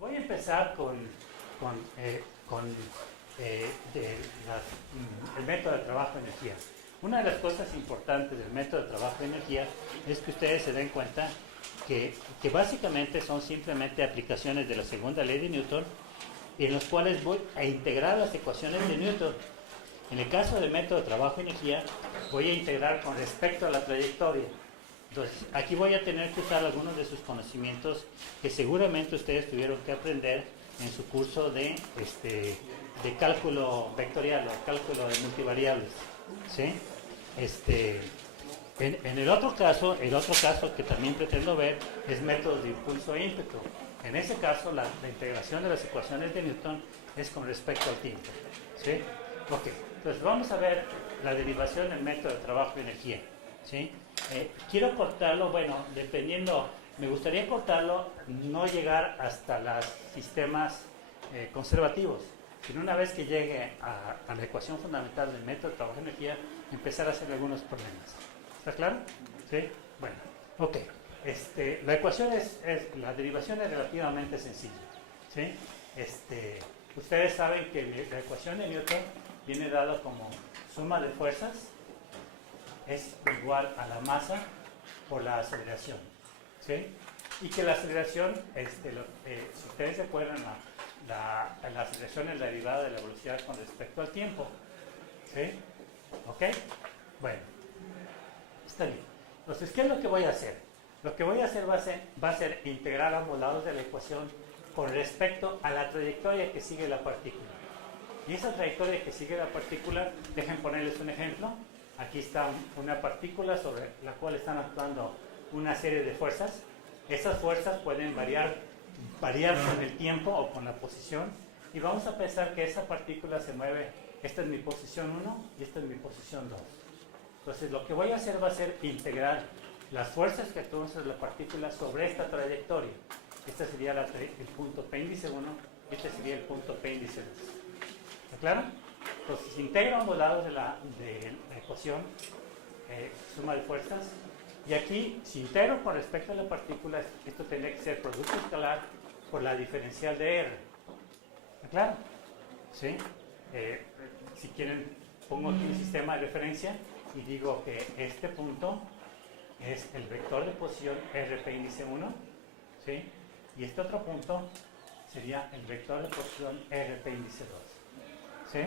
Voy a empezar con, con el método de trabajo de energía. Una de las cosas importantes del método de trabajo de energía es que ustedes se den cuenta que básicamente son simplemente aplicaciones de la segunda ley de Newton, en los cuales voy a integrar las ecuaciones de Newton. En el caso del método de trabajo de energía, voy a integrar con respecto a la trayectoria. Entonces, aquí voy a tener que usar algunos de sus conocimientos que seguramente ustedes tuvieron que aprender en su curso de cálculo vectorial o cálculo de multivariables. ¿Sí? En el otro caso que también pretendo ver es métodos de impulso e ímpetu. En ese caso, la integración de las ecuaciones de Newton es con respecto al tiempo. ¿Sí? Ok, entonces vamos a ver la derivación del método de trabajo de energía. ¿Sí? Quiero cortarlo, bueno, dependiendo, me gustaría cortarlo, no llegar hasta los sistemas conservativos, sino una vez que llegue a la ecuación fundamental del método de trabajo de energía, empezar a hacer algunos problemas. ¿Está claro? ¿Sí? Bueno, ok. La ecuación la derivación es relativamente sencilla. ¿Sí? Ustedes saben que la ecuación de Newton viene dada como suma de fuerzas es igual a la masa por la aceleración. ¿Sí? Y que la aceleración, si ustedes se acuerdan, la aceleración es la derivada de la velocidad con respecto al tiempo. ¿Sí? ¿Ok? Bueno, está bien. Entonces, ¿qué es lo que voy a hacer? Lo que voy a hacer va a ser integrar ambos lados de la ecuación con respecto a la trayectoria que sigue la partícula. Y esa trayectoria que sigue la partícula, dejen ponerles un ejemplo. Aquí está una partícula sobre la cual están actuando una serie de fuerzas. Esas fuerzas pueden variar con el tiempo o con la posición. Y vamos a pensar que esa partícula se mueve. Esta es mi posición 1 y esta es mi posición 2. Entonces, lo que voy a hacer va a ser integrar las fuerzas que actúan sobre la partícula sobre esta trayectoria. Este sería el punto P índice 1 y este sería el punto P índice 2. ¿Está claro? Entonces, integro ambos lados de la ecuación, suma de fuerzas. Y aquí, si integro con respecto a la partícula, esto tendría que ser producto escalar por la diferencial de R. ¿Está claro? ¿Sí? Si quieren, pongo aquí un sistema de referencia y digo que este punto es el vector de posición RP índice 1, ¿sí? Y este otro punto sería el vector de posición RP índice 2, ¿sí?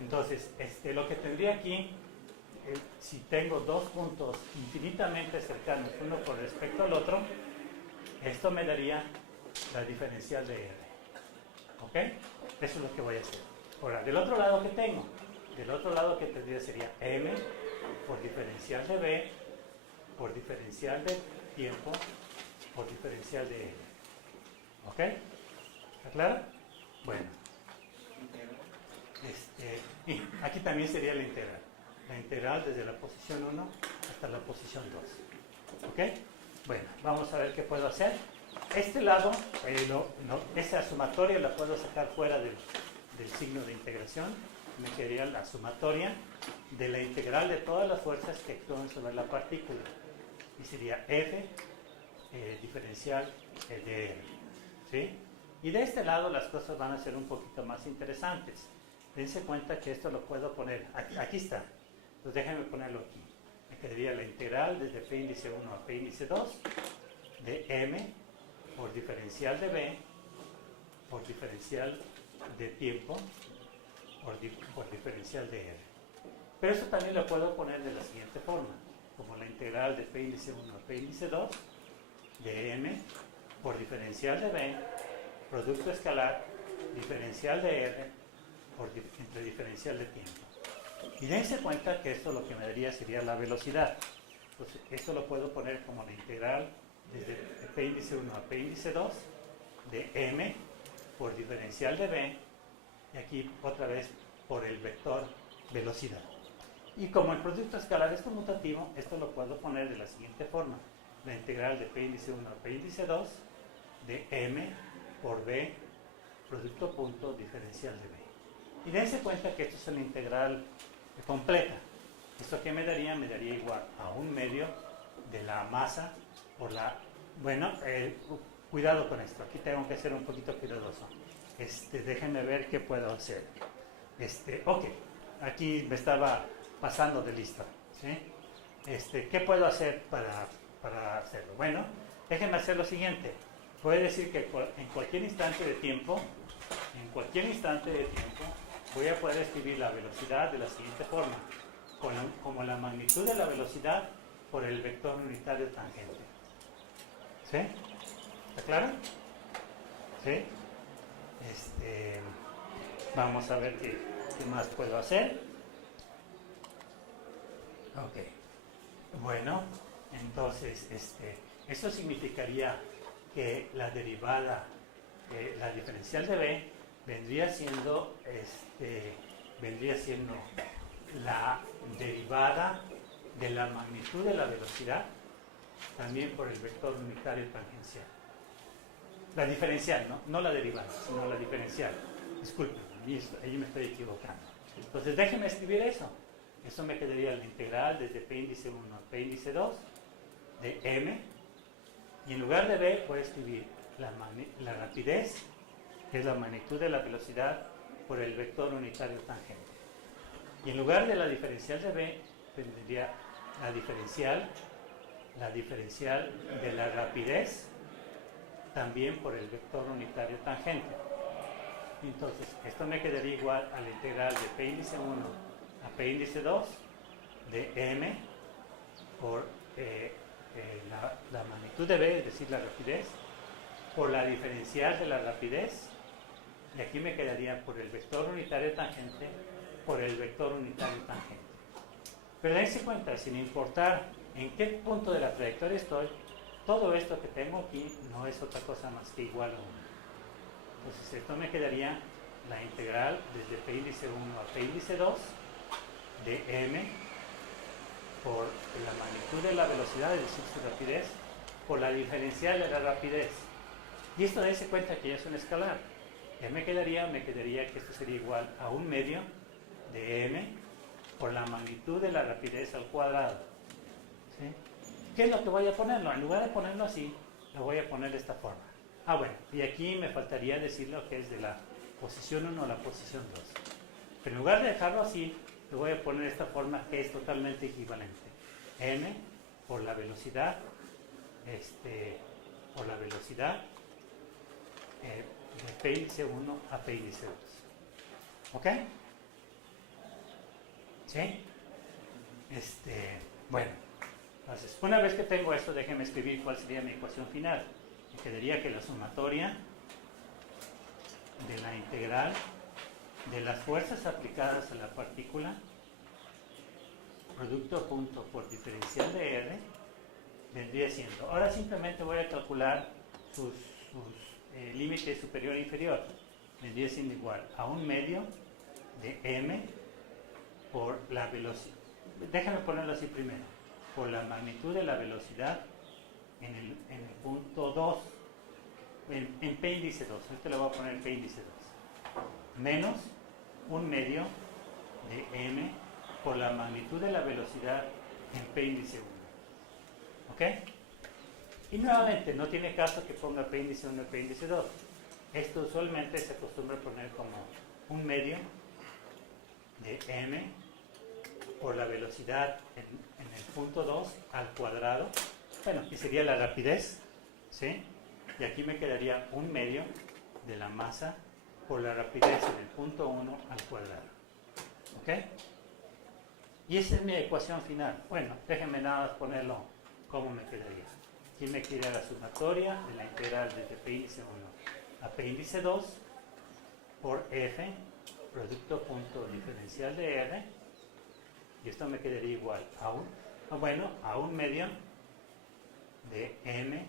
Entonces, lo que tendría aquí, si tengo dos puntos infinitamente cercanos uno con respecto al otro, esto me daría la diferencial de R. ¿Ok? Eso es lo que voy a hacer. Ahora, del otro lado que tengo, del otro lado que tendría sería M por diferencial de B por diferencial de tiempo por diferencial de R. ¿Ok? ¿Está claro? Bueno. Y aquí también sería la integral. La integral desde la posición 1 hasta la posición 2. ¿Ok? Bueno, vamos a ver qué puedo hacer. Este lado, esa sumatoria la puedo sacar fuera del signo de integración. Me quedaría la sumatoria de la integral de todas las fuerzas que actúan sobre la partícula. Y sería F diferencial de R. ¿Sí? Y de este lado las cosas van a ser un poquito más interesantes. Dense cuenta que esto lo puedo poner, aquí está. Entonces déjenme ponerlo aquí. Me quedaría la integral desde P índice 1 a P índice 2 de M por diferencial de B por diferencial de tiempo por diferencial de R. Pero eso también lo puedo poner de la siguiente forma, como la integral de P índice 1 a P índice 2 de M por diferencial de B, producto escalar, diferencial de R entre diferencial de tiempo. Y dense cuenta que esto lo que me daría sería la velocidad. Entonces, esto lo puedo poner como la integral desde P índice 1 a P índice 2 de M por diferencial de B y aquí otra vez por el vector velocidad. Y como el producto escalar es conmutativo, esto lo puedo poner de la siguiente forma. La integral de P índice 1 a P índice 2 de M por B producto punto diferencial de B. Y dense cuenta que esto es una integral completa. ¿Esto qué me daría? Me daría igual a 1 medio de la masa por la... Bueno, cuidado con esto, aquí tengo que ser un poquito cuidadoso. Déjenme ver qué puedo hacer. Ok, aquí me estaba pasando de lista, ¿sí? ¿Qué puedo hacer para hacerlo? Bueno, déjenme hacer lo siguiente. Puede decir que en cualquier instante de tiempo, voy a poder escribir la velocidad de la siguiente forma, como la magnitud de la velocidad por el vector unitario tangente. ¿Sí? ¿Está claro? ¿Sí? Vamos a ver qué más puedo hacer. Ok. Bueno, entonces, eso significaría que la derivada, la diferencial de B, vendría siendo la derivada de la magnitud de la velocidad también por el vector unitario tangencial. La diferencial, no la derivada, sino la diferencial. Disculpen, ahí me estoy equivocando. Entonces déjenme escribir eso. Eso me quedaría la integral desde P índice 1 a P índice 2 de M. Y en lugar de B voy a escribir la rapidez, que es la magnitud de la velocidad por el vector unitario tangente. Y en lugar de la diferencial de B, tendría la diferencial de la rapidez también por el vector unitario tangente. Entonces, esto me quedaría igual a la integral de P índice 1 a P índice 2 de M por la magnitud de B, es decir, la rapidez, por la diferencial de la rapidez, y aquí me quedaría por el vector unitario tangente por el vector unitario tangente. Pero dense cuenta, sin importar en qué punto de la trayectoria estoy, todo esto que tengo aquí no es otra cosa más que igual a 1. Entonces esto me quedaría la integral desde P índice 1 a P índice 2 de M por la magnitud de la velocidad, es decir, su rapidez, por la diferencial de la rapidez. Y esto dense cuenta que ya es un escalar. Ya me quedaría que esto sería igual a 1 medio de M por la magnitud de la rapidez al cuadrado. ¿Sí? ¿Qué es lo que voy a ponerlo? En lugar de ponerlo así, lo voy a poner de esta forma. Bueno, y aquí me faltaría decir lo que es de la posición 1 a la posición 2. Pero en lugar de dejarlo así, lo voy a poner de esta forma que es totalmente equivalente. M por la velocidad, de P índice 1 a P índice 2. ¿Ok? ¿Sí? Bueno, entonces, una vez que tengo esto, déjenme escribir cuál sería mi ecuación final. Me quedaría que la sumatoria de la integral de las fuerzas aplicadas a la partícula, producto punto por diferencial de R, vendría siendo. Ahora simplemente voy a calcular sus límites superior e inferior. Vendría siendo igual a 1 medio de M por la velocidad. Déjame ponerlo así primero. Por la magnitud de la velocidad en el punto 2, en P índice 2. Ahorita le voy a poner P índice 2. Menos 1 medio de M por la magnitud de la velocidad en P índice 1. ¿Ok? Y nuevamente, no tiene caso que ponga P índice 1 y P índice 2. Esto usualmente se acostumbra a poner como 1 medio de M por la velocidad en el punto 2 al cuadrado. Bueno, que sería la rapidez, ¿sí? Y aquí me quedaría 1 medio de la masa por la rapidez en el punto 1 al cuadrado. ¿Ok? Y esa es mi ecuación final. Bueno, déjenme nada más ponerlo como me quedaría. Aquí me quedaría la sumatoria de la integral desde P índice 1 a P índice 2 por F, producto punto diferencial de R, y esto me quedaría igual a a 1 medio de M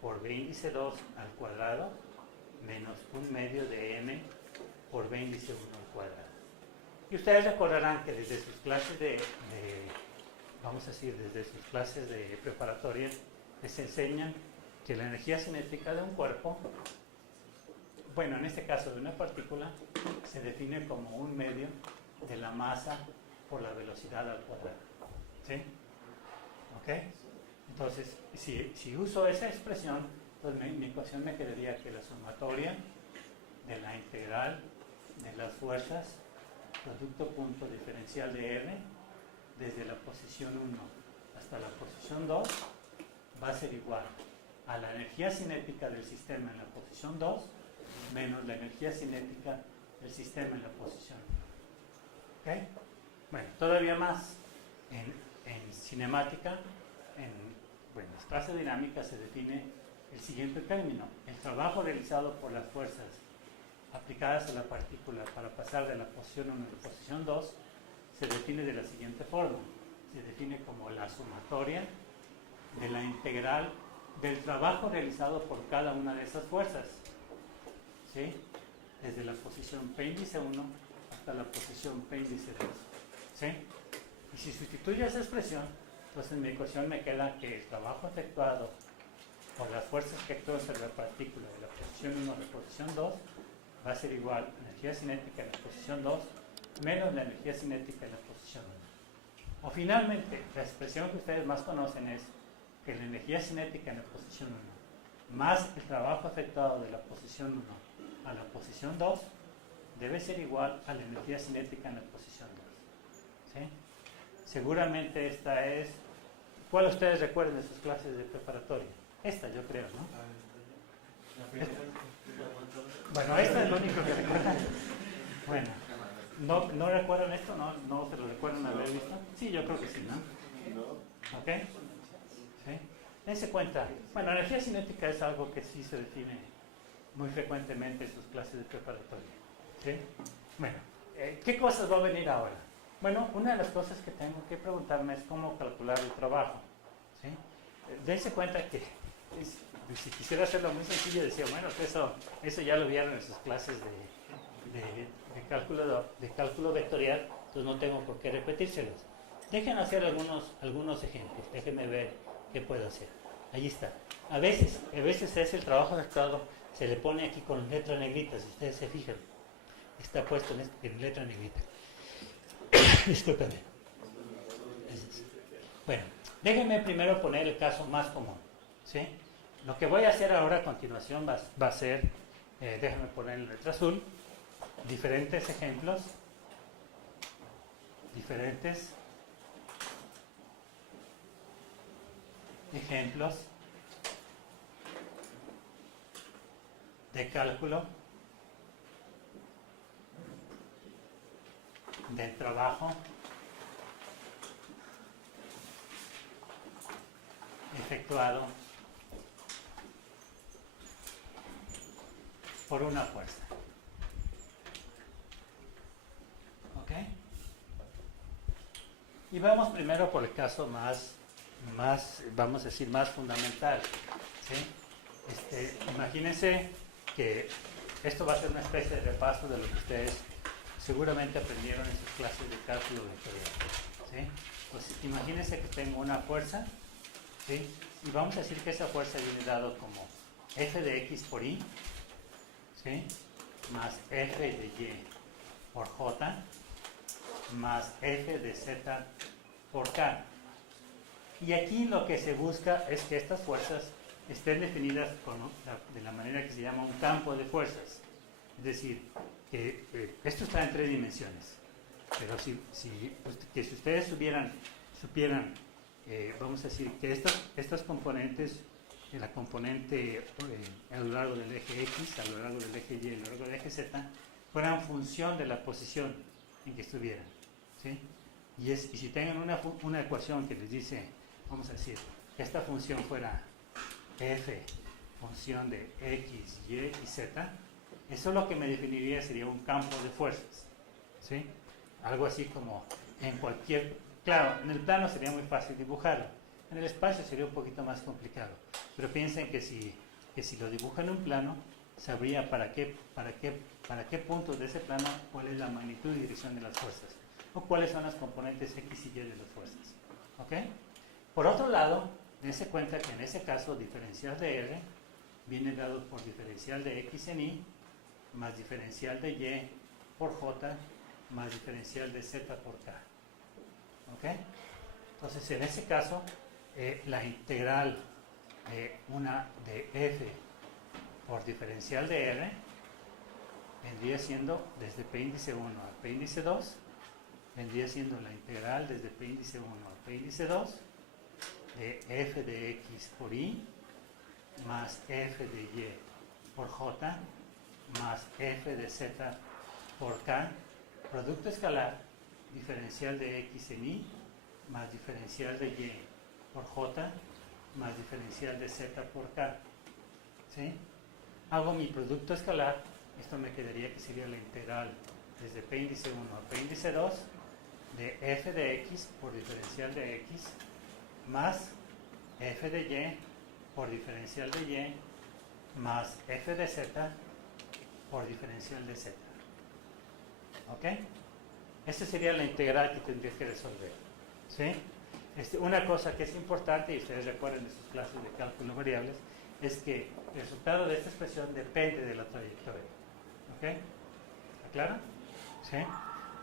por B índice 2 al cuadrado menos 1 medio de M por B índice 1 al cuadrado. Y ustedes recordarán que desde sus clases desde sus clases de preparatoria, les enseñan que la energía cinética de un cuerpo, bueno, en este caso de una partícula, se define como 1 medio de la masa por la velocidad al cuadrado. ¿Sí? ¿Ok? Entonces, si uso esa expresión, Entonces mi ecuación me quedaría que la sumatoria de la integral de las fuerzas, producto punto diferencial de R, desde la posición 1 hasta la posición 2, va a ser igual a la energía cinética del sistema en la posición 2 menos la energía cinética del sistema en la posición 1. ¿Ok? Bueno, todavía más. En cinemática, en las clases dinámicas se define el siguiente término. El trabajo realizado por las fuerzas aplicadas a la partícula para pasar de la posición 1 a la posición 2 se define de la siguiente forma. Se define como la sumatoria de la integral del trabajo realizado por cada una de esas fuerzas. ¿Sí? Desde la posición P índice 1 hasta la posición P índice 2. ¿Sí? Y si sustituyo esa expresión, entonces en mi ecuación me queda que el trabajo efectuado por las fuerzas que actúan sobre la partícula de la posición 1 a la posición 2 va a ser igual a la energía cinética en la posición 2 menos la energía cinética en la posición 1. O finalmente, la expresión que ustedes más conocen es que la energía cinética en la posición 1 más el trabajo efectuado de la posición 1 a la posición 2 debe ser igual a la energía cinética en la posición 2. ¿Sí? Seguramente esta es... ¿Cuál ustedes recuerdan de sus clases de preparatoria? Esta, yo creo, ¿no? Bueno, esta es lo único que recuerdan. Bueno, ¿no recuerdan esto? ¿No se lo recuerdan haber visto? Sí, yo creo que sí, ¿no? ¿Ok? ¿Sí? Dense cuenta. Bueno, energía cinética es algo que sí se define muy frecuentemente en sus clases de preparatoria. ¿Sí? Bueno, ¿qué cosas va a venir ahora? Bueno, una de las cosas que tengo que preguntarme es cómo calcular el trabajo. ¿Sí? Dense cuenta que si quisiera hacerlo muy sencillo, decía, bueno, que eso ya lo vieron en sus clases de cálculo vectorial, entonces no tengo por qué repetírselos. Déjenme hacer algunos ejemplos, déjenme ver qué puedo hacer. Ahí está. A veces es el trabajo efectuado, se le pone aquí con letra negrita, si ustedes se fijan. Está puesto en letra negrita. Discúlpeme. Bueno, déjenme primero poner el caso más común. ¿Sí? Lo que voy a hacer ahora a continuación va a ser, déjenme poner en letra azul, diferentes ejemplos, de cálculo del trabajo efectuado por una fuerza. ¿Ok? Y vamos primero por el caso más vamos a decir, más fundamental. ¿Sí? Imagínense que esto va a ser una especie de repaso de lo que ustedes seguramente aprendieron en sus clases de cálculo vectorial. ¿Sí? Pues imagínense que tengo una fuerza, ¿sí? Y vamos a decir que esa fuerza viene dado como f de x por y, ¿sí? Más f de y por j, más f de z por k. Y aquí lo que se busca es que estas fuerzas estén definidas de la manera que se llama un campo de fuerzas. Es decir, que esto está en 3 dimensiones. Pero si ustedes supieran, vamos a decir, que estas componentes, la componente a lo largo del eje X, a lo largo del eje Y, a lo largo del eje Z, fueran función de la posición en que estuvieran. ¿Sí? Y si tengan una ecuación que les dice, vamos a decir, que esta función fuera f, función de x, y y z, eso lo que me definiría sería un campo de fuerzas. ¿Sí? Algo así como en cualquier... Claro, en el plano sería muy fácil dibujarlo. En el espacio sería un poquito más complicado. Pero piensen que si lo dibujan en un plano, sabría para qué puntos de ese plano cuál es la magnitud y dirección de las fuerzas. O cuáles son las componentes x y y de las fuerzas. ¿Ok? Por otro lado, dense cuenta que en ese caso diferencial de R viene dado por diferencial de x en y más diferencial de y por j más diferencial de z por k. ¿Ok? Entonces, en ese caso, la integral una de f por diferencial de r vendría siendo desde p índice 1 a p índice 2, vendría siendo la integral desde p índice 1 a p índice 2 de f de x por y más f de y por j más f de z por k, producto escalar, diferencial de x en y más diferencial de y por j más diferencial de z por k. ¿Sí? Hago mi producto escalar, esto me quedaría que sería la integral desde p índice 1 a p índice 2 de f de x por diferencial de x más f de y por diferencial de y más f de z por diferencial de z. ¿Ok? Esa sería la integral que tendrías que resolver. ¿Sí? Una cosa que es importante, y ustedes recuerden de sus clases de cálculo variables, es que el resultado de esta expresión depende de la trayectoria. ¿Ok? ¿Está claro? ¿Sí?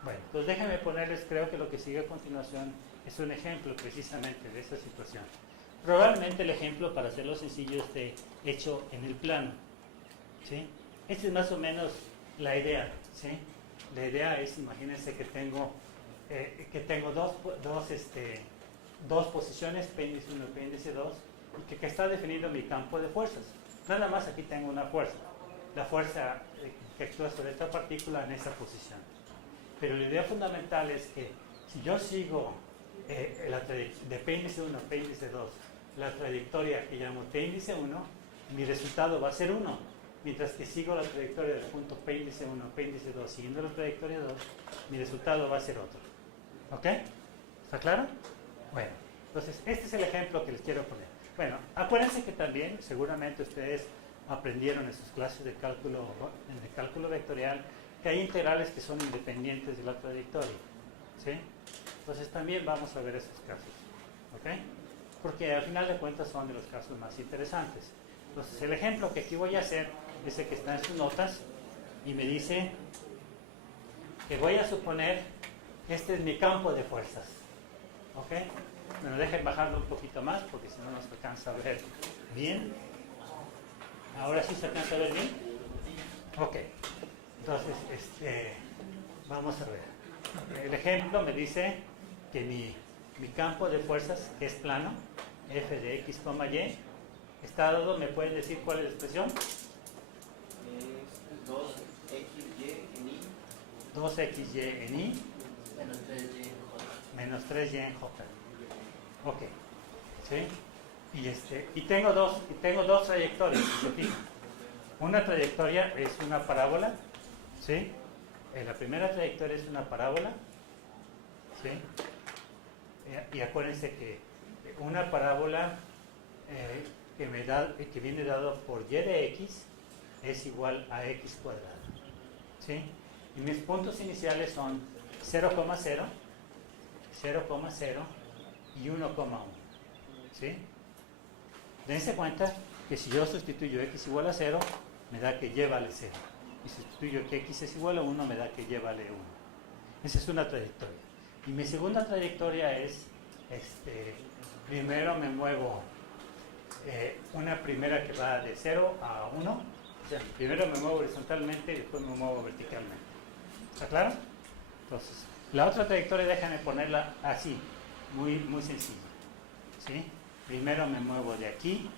Bueno, entonces déjenme ponerles, creo que lo que sigue a continuación es un ejemplo precisamente de esta situación. Probablemente el ejemplo, para hacerlo sencillo, esté hecho en el plano. ¿Sí? Esta es más o menos la idea. ¿Sí? La idea es, imagínense que tengo dos posiciones, P índice 1 y P índice 2, y que está definido mi campo de fuerzas. Nada más aquí tengo una fuerza, la fuerza que actúa sobre esta partícula en esa posición. Pero la idea fundamental es que si yo sigo de P índice 1 a P índice 2, la trayectoria que llamo T índice 1, mi resultado va a ser 1. Mientras que sigo la trayectoria del punto P índice 1 a P índice 2, siguiendo la trayectoria 2, mi resultado va a ser otro. ¿Ok? ¿Está claro? Bueno, entonces este es el ejemplo que les quiero poner. Bueno, acuérdense que también, seguramente ustedes aprendieron en sus clases de cálculo vectorial, que hay integrales que son independientes de la trayectoria. ¿Sí? Entonces también vamos a ver esos casos. ¿Ok? Porque al final de cuentas son de los casos más interesantes. Entonces el ejemplo que aquí voy a hacer es el que está en sus notas y me dice que voy a suponer que este es mi campo de fuerzas. ¿Ok? Bueno, dejen bajarlo un poquito más porque si no nos alcanza a ver bien. ¿Ahora sí se alcanza a ver bien? Ok. Entonces, vamos a ver. El ejemplo me dice que mi campo de fuerzas es plano, f de x, y, está dado, ¿me pueden decir cuál es la expresión? Es 2xy en y 2xy en y menos 3y en j. menos 3y en j. Ok. ¿Sí? Y tengo dos trayectorias, si se fijan. Una trayectoria es una parábola. ¿Sí? La primera trayectoria es una parábola. ¿Sí? Y acuérdense que una parábola que viene dado por y de x es igual a x cuadrado. ¿Sí? Y mis puntos iniciales son 0,0, 0,0 y 1,1. ¿Sí? Dense cuenta que si yo sustituyo x igual a 0, me da que y vale 0. Y sustituyo que x es igual a 1, me da que y vale 1. Esa es una trayectoria. Y mi segunda trayectoria es, primero me muevo una primera que va de 0 a 1. O sea, primero me muevo horizontalmente y después me muevo verticalmente. ¿Está claro? Entonces, la otra trayectoria déjame ponerla así, muy, muy sencilla. ¿Sí? Primero me muevo de aquí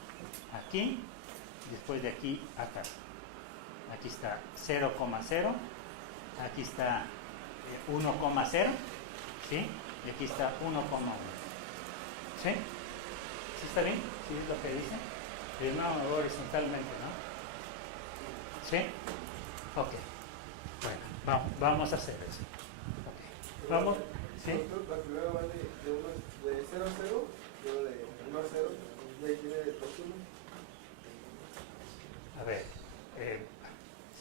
a aquí, y después de aquí a acá. Aquí está 0,0, aquí está 1,0, ¿sí? Y aquí está 1,1. ¿Sí? ¿Sí está bien? ¿Sí es lo que dice? Primero me muevo horizontalmente, ¿no? ¿Sí? Ok. Bueno, vamos a hacer eso. Okay. Vamos. ¿Sí? La primera va de 0 a 0, luego de 1 a 0, y ahí tiene 2, 1. A ver,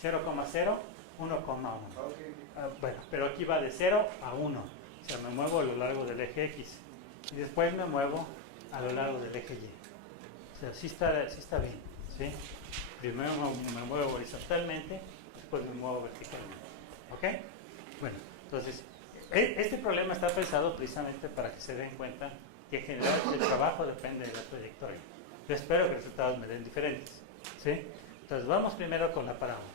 0,0, 1,1. Bueno, pero aquí va de 0 a 1. O sea, me muevo a lo largo del eje X. Y después me muevo a lo largo del eje Y. O sea, sí está bien. ¿Sí? Primero me muevo horizontalmente, después me muevo verticalmente. ¿Ok? Bueno, entonces, este problema está pensado precisamente para que se den cuenta que en general el trabajo depende de la trayectoria. Yo espero que los resultados me den diferentes. ¿Sí? Entonces vamos primero con la parábola.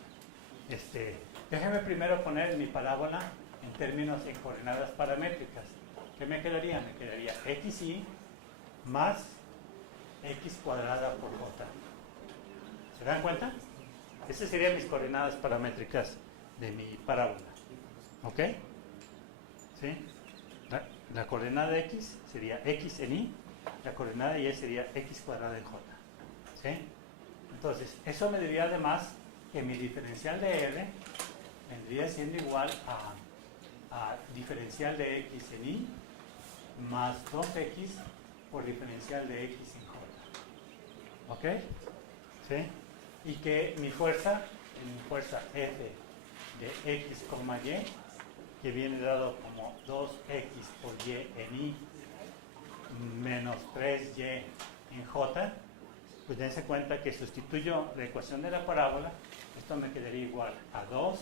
Déjeme primero poner mi parábola en términos en coordenadas paramétricas. ¿Qué me quedaría? Me quedaría xy más x cuadrada por j. ¿Se dan cuenta? Esas serían mis coordenadas paramétricas de mi parábola. ¿Ok? ¿Sí? La coordenada de x sería x en y, la coordenada de y sería x cuadrada en j. ¿Sí? Entonces, eso me diría además que mi diferencial de r vendría siendo igual a diferencial de x en y más 2x por diferencial de x en j. ¿Ok? ¿Sí? Y que mi fuerza F de x, y, que viene dado como 2x por y en y menos 3y en j, pues dense cuenta que sustituyo la ecuación de la parábola, esto me quedaría igual a 2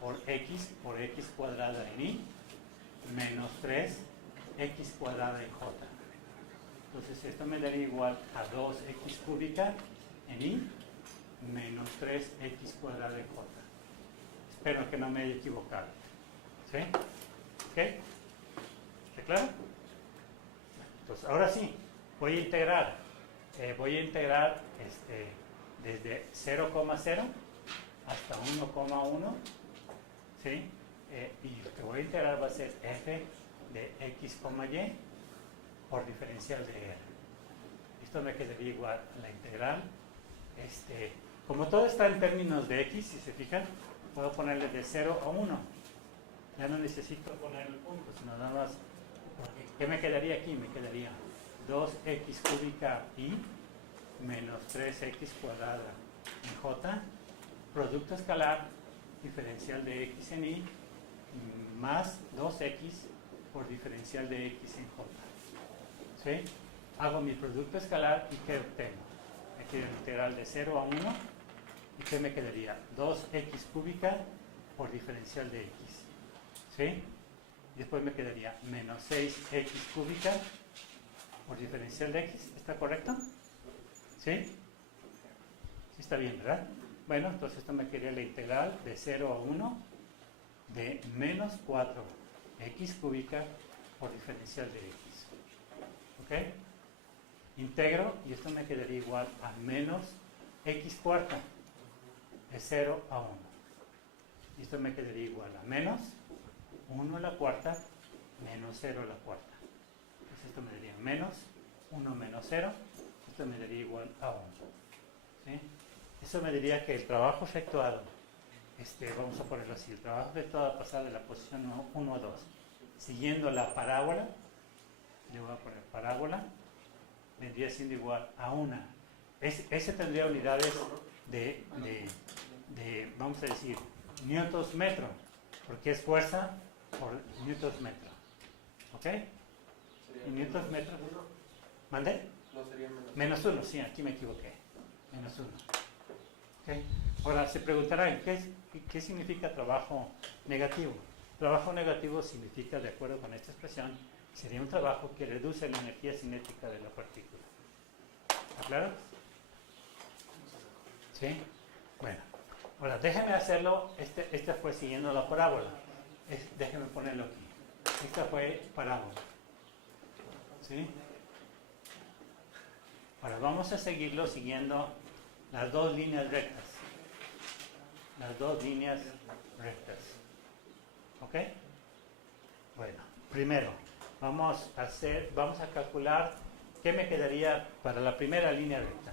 por x cuadrada en y menos 3x cuadrada en j. Entonces esto me daría igual a 2x cúbica en y menos 3x cuadrada en j. Espero que no me haya equivocado. ¿Sí? ¿Ok? ¿Está claro? Entonces ahora sí, voy a integrar. Desde 0,0 hasta 1,1. ¿Sí? Y lo que voy a integrar va a ser f de x, y por diferencial de r. Esto me quedaría igual a la integral. Como todo está en términos de x, si se fijan, puedo ponerle de 0 a 1. Ya no necesito poner el punto, sino nada más. ¿Qué me quedaría aquí? Me quedaría 2x cúbica y menos 3x cuadrada en j, producto escalar, diferencial de x en y, más 2x por diferencial de x en j. ¿Sí? Hago mi producto escalar y ¿qué obtengo? Me queda la integral de 0 a 1. ¿Y qué me quedaría? 2x cúbica por diferencial de x. ¿Sí? Y después me quedaría menos 6x cúbica por diferencial de x. ¿Está correcto? ¿Sí? Sí está bien, ¿verdad? Bueno, entonces esto me quedaría la integral de 0 a 1 de menos 4x cúbica por diferencial de x. ¿Ok? Integro y esto me quedaría igual a menos x cuarta de 0 a 1. Y esto me quedaría igual a menos 1 a la cuarta menos 0 a la cuarta. Entonces esto me daría menos 1 menos 0. Esto me daría igual a 1. ¿Sí? Eso me diría que el trabajo efectuado, vamos a ponerlo así, el trabajo efectuado a pasar de la posición 1 a 2, siguiendo la parábola, le voy a poner parábola, vendría siendo igual a 1. Ese tendría unidades de, vamos a decir, newtons metro, porque es fuerza por newtons metro. ¿Ok? ¿Y newtons metro? ¿Mande? No sería Menos 1, sí, aquí me equivoqué. Menos 1. ¿Okay? Ahora se preguntarán, ¿qué significa trabajo negativo? Trabajo negativo significa, de acuerdo con esta expresión, sería un trabajo que reduce la energía cinética de la partícula. ¿Está claro? ¿Sí? Bueno, ahora déjeme hacerlo. Esta fue siguiendo la parábola. Déjeme ponerlo aquí. Esta fue parábola. ¿Sí? Ahora vamos a seguirlo siguiendo las dos líneas rectas. Las dos líneas rectas. ¿Ok? Bueno, primero vamos a calcular qué me quedaría para la primera línea recta.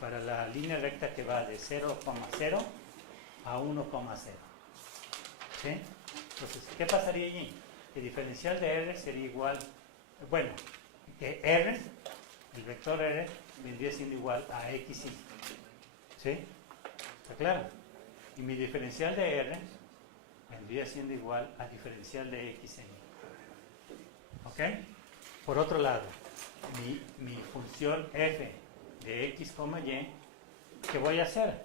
Para la línea recta que va de 0,0 a 1,0. ¿Sí? Entonces, ¿qué pasaría allí? El diferencial de R sería igual, bueno, que R, el vector R, vendría siendo igual a xy. ¿Sí? ¿Está claro? Y mi diferencial de R vendría siendo igual a diferencial de x en y. ¿Ok? Por otro lado, mi función f de x, y, ¿qué voy a hacer?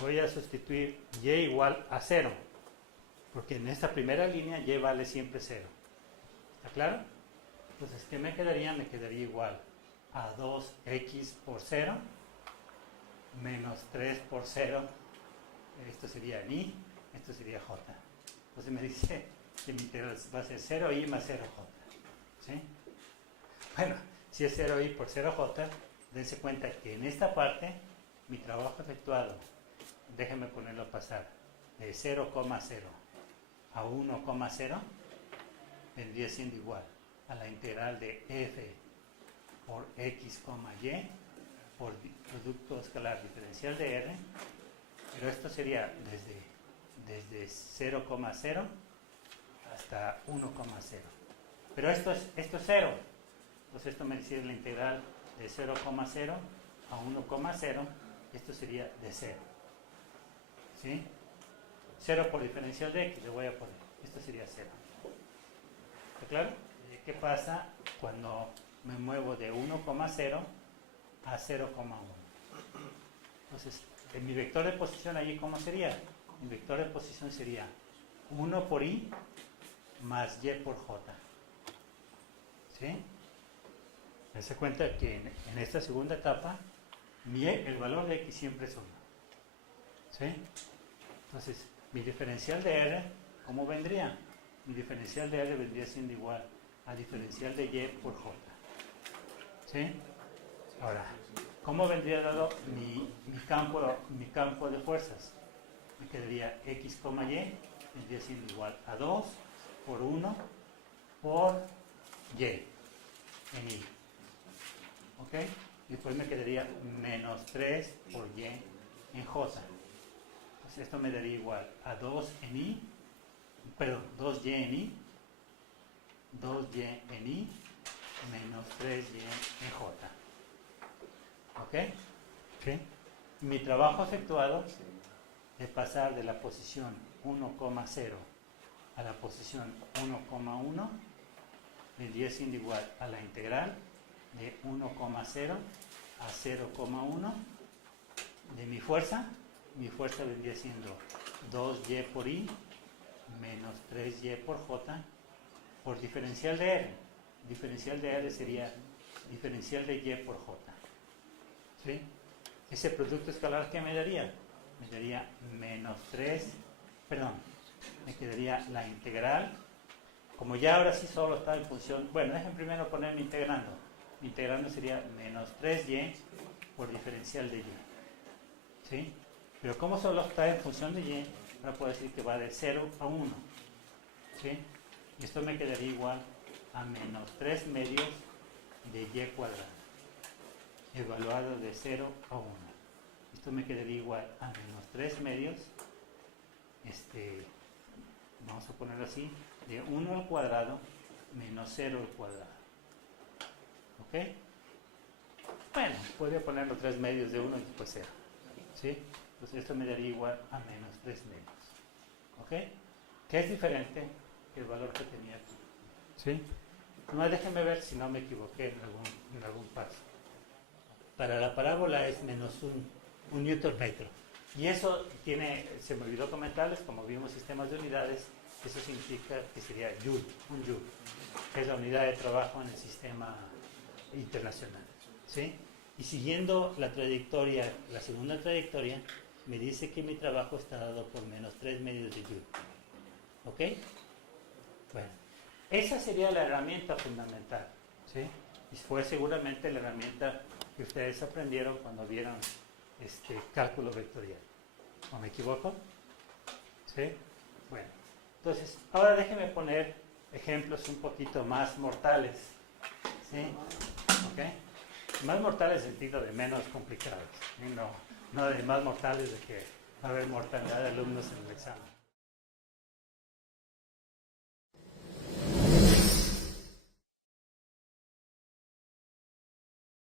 Voy a sustituir y igual a 0, porque en esta primera línea y vale siempre 0. ¿Está claro? Entonces, ¿qué me quedaría? Me quedaría igual a 2x por 0 menos 3 por 0. Esto sería i, esto sería j. Entonces me dice que mi integral va a ser 0i más 0j. ¿Sí? Bueno, si es 0i por 0j, dense cuenta que en esta parte mi trabajo efectuado, déjenme ponerlo a pasar, de 0,0 a 1,0 vendría siendo igual a la integral de f por x, y por producto escalar diferencial de r, pero esto sería desde 0,0 hasta 1,0. Pero esto es 0. Entonces esto me dice la integral de 0,0 a 1,0. Esto sería de 0. ¿Sí? 0 por diferencial de x, le voy a poner. Esto sería 0. ¿Está claro? ¿Qué pasa cuando me muevo de 1,0 a 0,1? Entonces, en mi vector de posición allí, ¿cómo sería? Mi vector de posición sería 1 por i más y por j. ¿Sí? Dense cuenta que en esta segunda etapa, el valor de x siempre es 1. ¿Sí? Entonces, mi diferencial de r, ¿cómo vendría? Mi diferencial de r vendría siendo igual a diferencial de y por j. ¿Sí? Ahora, ¿cómo vendría dado mi campo de fuerzas? Me quedaría x, y, vendría siendo igual a 2 por 1 por y en i. ¿Ok? Y después me quedaría menos 3 por y en j. Entonces esto me daría igual a 2y en i, 2y en i menos 3y en j. ¿Ok? ¿Sí? Mi trabajo efectuado de pasar de la posición 1,0 a la posición 1,1 vendría siendo igual a la integral de 1,0 a 0,1 de mi fuerza. Mi fuerza vendría siendo 2y por i menos 3y por j por diferencial de r. Diferencial de r sería diferencial de y por j. ¿Sí? Ese producto escalar, ¿qué me daría? Me daría menos 3, me quedaría la integral. Como ya ahora sí solo está en función, bueno, déjenme primero poner mi integrando. Mi integrando sería menos 3y por diferencial de y. ¿Sí? Pero como solo está en función de y, ahora puedo decir que va de 0 a 1. ¿Sí? Y esto me quedaría igual a menos 3 medios de y cuadrado, evaluado de 0 a 1. Esto me quedaría igual a menos 3 medios, vamos a ponerlo así, de 1 al cuadrado menos 0 al cuadrado. ¿Ok? Bueno, podría ponerlo 3 medios de 1 y después 0. ¿Sí? Entonces esto me daría igual a menos 3 medios. ¿Ok? Que es diferente que el valor que tenía aquí. ¿Sí? Nomás déjenme ver si no me equivoqué en algún paso. Para la parábola es menos un newton metro. Y eso se me olvidó comentarles, como vimos sistemas de unidades, eso significa que sería joule, un joule, que es la unidad de trabajo en el sistema internacional. ¿Sí? Y siguiendo la trayectoria, la segunda trayectoria, me dice que mi trabajo está dado por menos 3 medios de joule. ¿Ok? Bueno, esa sería la herramienta fundamental. ¿Sí? Y fue seguramente la herramienta que ustedes aprendieron cuando vieron cálculo vectorial. ¿No me equivoco? ¿Sí? Bueno, entonces, ahora déjenme poner ejemplos un poquito más mortales. ¿Sí? ¿Ok? Más mortales en el sentido de menos complicados. ¿Sí? No de más mortales de que va a haber mortalidad de alumnos en el examen.